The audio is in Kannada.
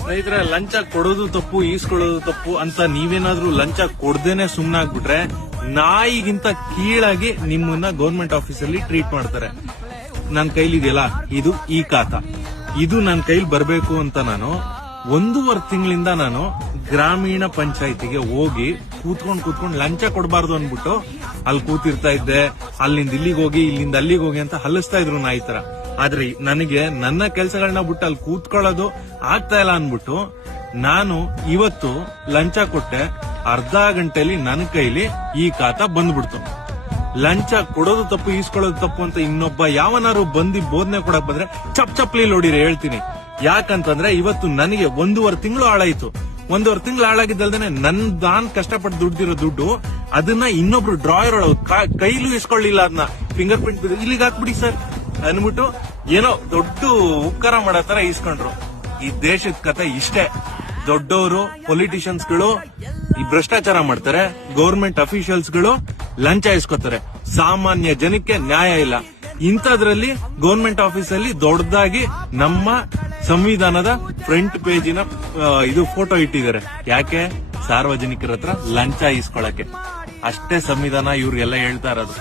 ಸ್ನೇಹಿತರೆ, ಲಂಚ ಕೊಡೋದು ತಪ್ಪು, ಈಸ್ಕೊಳ್ಳೋದು ತಪ್ಪು ಅಂತ ನೀವೇನಾದ್ರೂ ಲಂಚ ಕೊಡ್ದೇನೆ ಸುಮ್ನಾಗ್ಬಿಟ್ರೆ ನಾಯಿಗಿಂತ ಕೀಳಾಗಿ ನಿಮ್ಮನ್ನ ಗೌರ್ಮೆಂಟ್ ಆಫೀಸಲ್ಲಿ ಟ್ರೀಟ್ ಮಾಡ್ತಾರೆ. ನನ್ ಕೈಲಿದೆಯಲ್ಲ ಇದು ಈ ಖಾತಾ, ಇದು ನನ್ ಕೈಲಿ ಬರ್ಬೇಕು ಅಂತ ನಾನು 1.5 ತಿಂಗಳಿಂದ ನಾನು ಗ್ರಾಮೀಣ ಪಂಚಾಯತಿಗೆ ಹೋಗಿ ಕೂತ್ಕೊಂಡು ಲಂಚ ಕೊಡಬಾರ್ದು ಅನ್ಬಿಟ್ಟು ಅಲ್ಲಿ ಕೂತಿರ್ತಾ ಇದ್ದೆ. ಅಲ್ಲಿಂದ ಇಲ್ಲಿಗೆ ಹೋಗಿ, ಇಲ್ಲಿಂದ ಅಲ್ಲಿಗೆ ಹೋಗಿ ಅಂತ ಹಲ್ಲಿಸ್ತಾ ಇದ್ರು ನಾಯಿ ತರ. ಆದ್ರೆ ನನಗೆ ನನ್ನ ಕೆಲಸಗಳನ್ನ ಬಿಟ್ಟು ಅಲ್ಲಿ ಕೂತ್ಕೊಳ್ಳೋದು ಆಗ್ತಾ ಇಲ್ಲ ಅನ್ಬಿಟ್ಟು ನಾನು ಇವತ್ತು ಲಂಚ ಕೊಟ್ಟೆ. ಅರ್ಧ ಗಂಟೆಲಿ ನನ್ನ ಕೈಲಿ ಈ ಖಾತಾ ಬಂದ್ಬಿಡ್ತು. ಲಂಚ ಕೊಡೋದು ತಪ್ಪು, ಈಸ್ಕೊಳ್ಳೋದು ತಪ್ಪು ಅಂತ ಇನ್ನೊಬ್ಬ ಯಾವನಾರು ಬಂದು ಬೋಧನೆ ಕೊಡಕ್ ಬಂದ್ರೆ ಚಪ್ಲಿ ನೋಡಿರಿ ಹೇಳ್ತೀನಿ. ಯಾಕಂತಂದ್ರೆ ಇವತ್ತು ನನಗೆ 1.5 ತಿಂಗಳು ಹಾಳಾಯ್ತು. 1.5 ತಿಂಗಳು ಹಾಳಾಗಿದ್ದಲ್ದೇನೆ ನಾನ್ ಕಷ್ಟಪಟ್ಟು ದುಡ್ದಿರೋ ದುಡ್ಡು ಅದನ್ನ ಇನ್ನೊಬ್ರು ಡ್ರಾಯರ್ ಕೈಲೂ ಇಸ್ಕೊಳ್ಳಿಲ್ಲ. ಅದನ್ನ ಫಿಂಗರ್ ಪ್ರಿಂಟ್ ಇಲ್ಲಿಗೆ ಹಾಕ್ಬಿಡಿ ಸರ್ ಅನ್ಬಿಟ್ಟು ಏನೋ ದೊಡ್ಡ ಉಪಕಾರ ಮಾಡೋ ತರ ಇಸ್ಕೊಂಡ್ರು. ಈ ದೇಶದ ಕತೆ ಇಷ್ಟೇ. ದೊಡ್ಡವರು ಪೊಲಿಟಿಷಿಯನ್ಸ್ಗಳು ಈ ಭ್ರಷ್ಟಾಚಾರ ಮಾಡ್ತಾರೆ, ಗೌರ್ಮೆಂಟ್ ಅಫಿಷಿಯಲ್ಸ್ಗಳು ಲಂಚ ಇಸ್ಕೊತಾರೆ, ಸಾಮಾನ್ಯ ಜನಕ್ಕೆ ನ್ಯಾಯ ಇಲ್ಲ. ಇಂಥದ್ರಲ್ಲಿ ಗೌರ್ಮೆಂಟ್ ಆಫೀಸಲ್ಲಿ ದೊಡ್ಡದಾಗಿ ನಮ್ಮ ಸಂವಿಧಾನದ ಫ್ರಂಟ್ ಪೇಜಿನ ಇದು ಫೋಟೋ ಇಟ್ಟಿದ್ದಾರೆ. ಯಾಕೆ? ಸಾರ್ವಜನಿಕರ ಹತ್ರ ಲಂಚ ಇಸ್ಕೊಳಕ್ಕೆ. ಅಷ್ಟೇ ಸಂವಿಧಾನ ಇವ್ರಿಗೆಲ್ಲ ಹೇಳ್ತಾ ಇರೋದು.